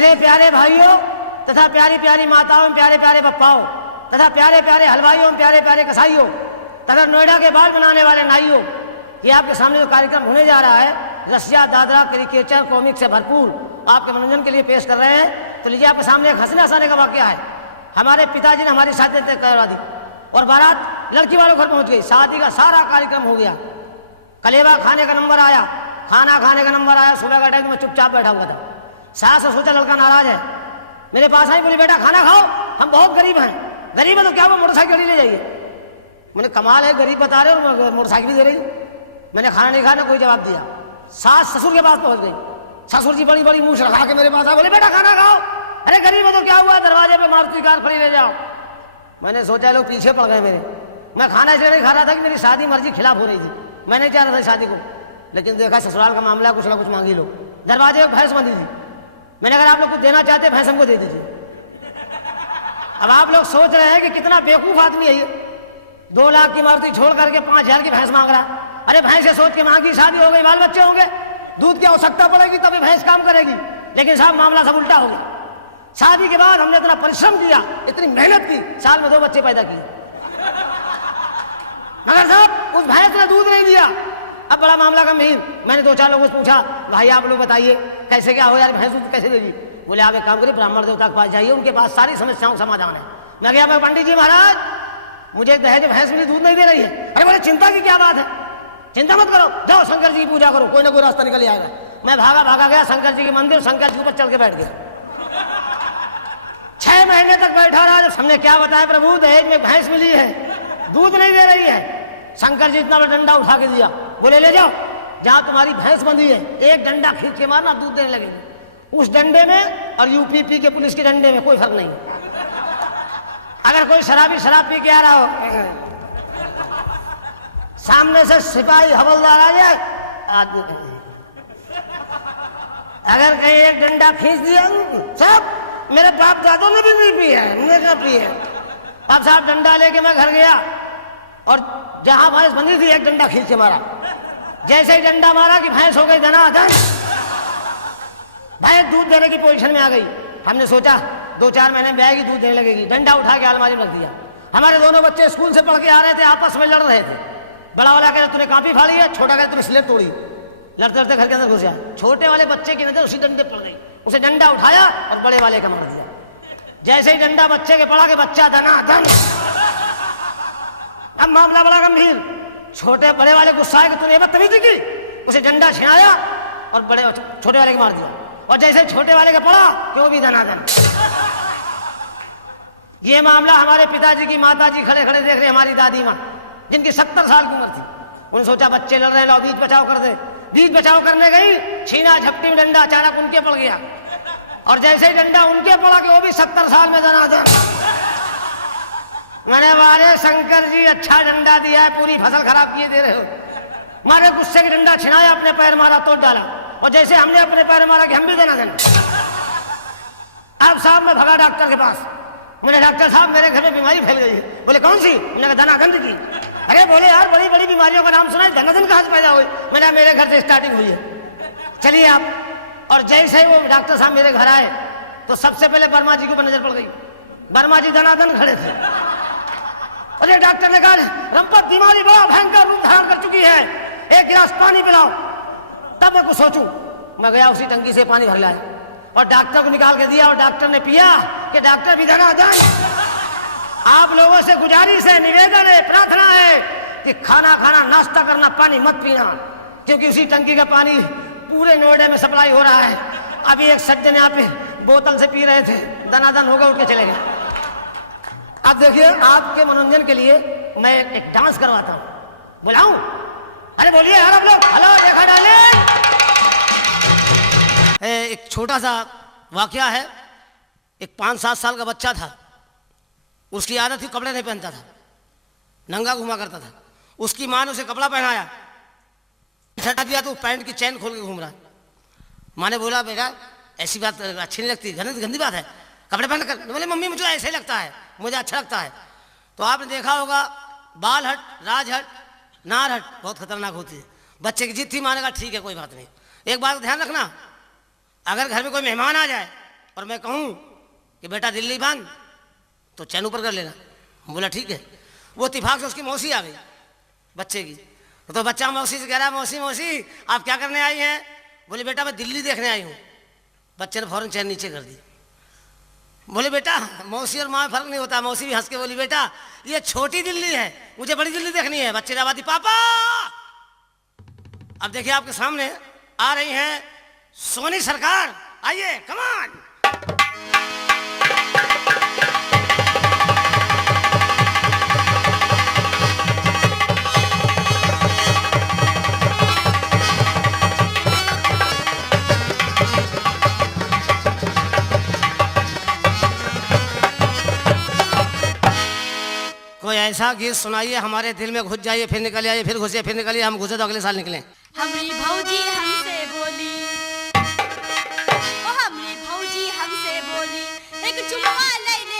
मेरे प्यारे भाइयों तथा प्यारी प्यारी माताओं, प्यारे प्यारे पप्पाओं तथा प्यारे प्यारे हलवाइयों, प्यारे प्यारे कसाईयों तथा नोएडा के बाल बनाने वाले नाइयों, ये आपके सामने जो कार्यक्रम होने जा रहा है रसिया दादरा क्रिकेचर कॉमिक से भरपूर आपके मनोरंजन के लिए पेश कर रहे हैं। तो लीजिए आपके सामने एक हंसने हंसाने का वाकया है। हमारे पिताजी ने हमारी शादी तय करवा दी और बारात लड़की वालों घर पहुंच गई। शादी का सारा कार्यक्रम हो गया, कलेवा खाने का नंबर आया, खाना खाने का नंबर आया। सुबह का टाइम मैं चुपचाप बैठा हुआ था। सास से सोचा लड़का नाराज है, मेरे पास आई, बोली बेटा खाना खाओ, हम बहुत गरीब हैं। गरीब है तो क्या वो मोटरसाइकिल ले जाइए। मैंने कमाल है, गरीब बता रहे हो मोटरसाइकिल दे रही। मैंने खाना नहीं खाना, कोई जवाब दिया। सास ससुर के पास पहुंच गई। ससुर जी बड़ी बड़ी मूछ रखा के मेरे पास आ, बोले बेटा खाना खाओ। अरे गरीब है तो क्या हुआ, दरवाजे पे मारुति कार खड़ी ले जाओ। मैंने सोचा लोग पीछे पड़ गए मेरे। मैं खाना इसलिए नहीं खा रहा था कि मेरी शादी मर्जी खिलाफ हो रही थी, मैं नहीं चाह रहा था शादी को। लेकिन देखा ससुराल का मामला, कुछ ना कुछ मांगी लो। दरवाजे पर भैंस बंधी थी। मैंने अगर आप लोग कुछ देना चाहते भैंस हमको दे दीजिए। अब आप लोग सोच रहे हैं कि कितना बेवकूफ आदमी है ये, 2 लाख की मारुति छोड़ करके 5,000 की भैंस मांग रहा। अरे भैंस से सोच के मांगी, शादी हो गई, बाल बच्चे होंगे, दूध की आवश्यकता पड़ेगी तभी भैंस काम करेगी। लेकिन साहब मामला सब उल्टा हो गया। शादी के बाद हमने इतना परिश्रम किया, इतनी मेहनत की, साल में 2 बच्चे पैदा किए, मगर साहब उस भैंस ने दूध नहीं दिया। अब बड़ा मामला गंभीर। मैंने 2-4 लोगों से पूछा, भाई आप लोग बताइए कैसे क्या हो यार, भैंस दूध कैसे देगी। बोले आप एक काम करिए, ब्राह्मण देवता के पास जाइए, उनके पास सारी समस्याओं का समाधान है। मैं गया, पंडित जी महाराज मुझे दहेज भैंस मेरी दूध नहीं दे रही है। अरे बोले चिंता की क्या बात है, चिंता मत करो, जाओ शंकर जी की पूजा करो, कोई ना कोई रास्ता निकल आएगा। मैं भागा गया शंकर जी के मंदिर, शंकर जी ऊपर चल के बैठ गया। 6 महीने तक बैठा रहा। जब हमने क्या बताया, प्रभु दहेज में भैंस मिली है, दूध नहीं दे रही है। शंकर जी इतना बड़ा डंडा उठा के दिया, बोले ले जाओ, जहां तुम्हारी भैंस बंधी है एक डंडा खींच के मारना, दूध देने लगेगा। उस डंडे में और यूपीपी के पुलिस के डंडे में कोई फर्क नहीं। अगर कोई शराबी शराब पी के आ रहा हो, सामने से सिपाही हवलदार आ जाए, आदमी अगर कहीं एक डंडा खींच दिया, सब मेरे बाप दादों ने भी नहीं पी है, मुझे क्या पी है। अब साहब डंडा लेके मैं घर गया और जहां भैंस बंधी थी एक डंडा खींच के मारा। जैसे ही डंडा मारा कि भैंस हो गई धनाधन, भैंस दूध देने की पोजीशन में आ गई। हमने सोचा 2-4 महीने में आएगी, दूध देने लगेगी। डंडा उठा के अलमारी में रख दिया। हमारे दोनों बच्चे स्कूल से पढ़ के आ रहे थे, आपस में लड़ रहे थे। बड़ा वाला कह तूने कॉपी फाड़ी है, छोटा कह तूने स्लेट तोड़ी। लड़ते लड़ते घर के अंदर घुस गया। छोटे वाले बच्चे की नजर उसी डंडे पड़ गई, उसे डंडा उठाया और बड़े वाले का मार दिया। जैसे ही डंडा बच्चे के पड़ा के बच्चा धनाधन। अब मामला बड़ा गंभीर। छोटे वाले गुस्सा है कि तूने बदतमीजी की, उसे डंडा छिनाया और छोटे वाले को मार दिया। और जैसे छोटे वाले का पड़ा कि वो भी धनाधन। ये मामला हमारे पिताजी की माताजी खड़े खड़े देख रहे, हमारी दादी माँ जिनकी 70 साल की उम्र थी। उन्होंने सोचा बच्चे लड़ रहे, लो बीच बचाव कर दे। बीच बचाव करने गई, छीना झपटी में डंडा अचानक उनके पड़ गया। और जैसे ही डंडा उनके पड़ा कि वो भी 70 साल में धनाधन। मैंने वाले शंकर जी अच्छा डंडा दिया है, पूरी फसल खराब किए दे रहे हो। मारे गुस्से की डंडा छिनाया, अपने पैर मारा, तोड़ डाला। और जैसे हमने अपने पैर मारा कि हम भी धनाधन। अब साहब मैं भगा डॉक्टर के पास। मुझे डॉक्टर साहब मेरे घर में बीमारी फैल गई है। बोले कौन सी? मैंने कहा धनाधन की। अरे बोले यार बड़ी बड़ी बीमारियों का नाम सुना है, धनाधन कहां से पैदा हुई? मैंने मेरे घर से स्टार्टिंग हुई है, चलिए आप। और जैसे वो डॉक्टर साहब मेरे घर आए तो सबसे पहले वर्मा जी के ऊपर नजर पड़ गई। वर्मा जी धनाधन खड़े थे। अरे डॉक्टर ने कहा रंपत बीमारी बड़ा भयंकर रूप धारण कर चुकी है, 1 गिलास पानी पिलाओ। तब मैं कुछ सोचूं, मैं गया उसी टंकी से पानी भर लाया और डॉक्टर को निकाल के दिया। और डॉक्टर ने पिया कि डॉक्टर भी धनाधन। आप लोगों से गुजारिश है, निवेदन है, प्रार्थना है कि खाना खाना, नाश्ता करना, पानी मत पीना, क्योंकि उसी टंकी का पानी पूरे नोएडा में सप्लाई हो रहा है। अभी एक सज्जन यहाँ पे बोतल से पी रहे थे, धनाधन होगा, उठ के चले गए। अब देखिए आपके मनोरंजन के लिए मैं एक डांस करवाता हूं, बुलाऊं? अरे बोलिए यार आप लोग, हेलो देखा डाले। एक छोटा सा वाकया है। एक 5-7 साल का बच्चा था, उसकी आदत थी कपड़े नहीं पहनता था, नंगा घूमा करता था। उसकी मां ने उसे कपड़ा पहनाया, हटा दिया तो पैंट की चैन खोल के घूम रहा। माँ ने बोला बेटा ऐसी बात अच्छी नहीं लगती, गंदी बात है, कपड़े पहन कर। बोले मम्मी मुझे ऐसे ही लगता है, मुझे अच्छा लगता है। तो आपने देखा होगा बाल हट, राज हट, नार हट बहुत खतरनाक होती है। बच्चे की जिद थी, माँ ने कहा ठीक है कोई बात नहीं। एक बात ध्यान रखना, अगर घर में कोई मेहमान आ जाए और मैं कहूँ कि बेटा दिल्ली बांध तो चैन ऊपर कर लेना। बोला ठीक है। वो इत्तेफाक से उसकी मौसी आ गई बच्चे की, तो बच्चा मौसी से कह रहा है मौसी मौसी आप क्या करने आई हैं? बोले बेटा मैं दिल्ली देखने आई हूँ। बच्चे ने फौरन चैन नीचे कर दी। बोले बेटा मौसी और माँ में फर्क नहीं होता। मौसी भी हंस के बोली बेटा ये छोटी दिल्ली है, मुझे बड़ी दिल्ली देखनी है। बच्चे ने आवाज दी पापा। अब देखिए आपके सामने आ रही हैं सोनी सरकार, आइए कमान। कोई ऐसा गीत सुनाइए हमारे दिल में घुस जाइए फिर निकल आइए, फिर घुसे फिर निकलिए, हम घुसे तो अगले साल निकलें। हमारी भौजी हमसे बोली, ओ हमारी भौजी हमसे बोली, एक चुम्मा ले ले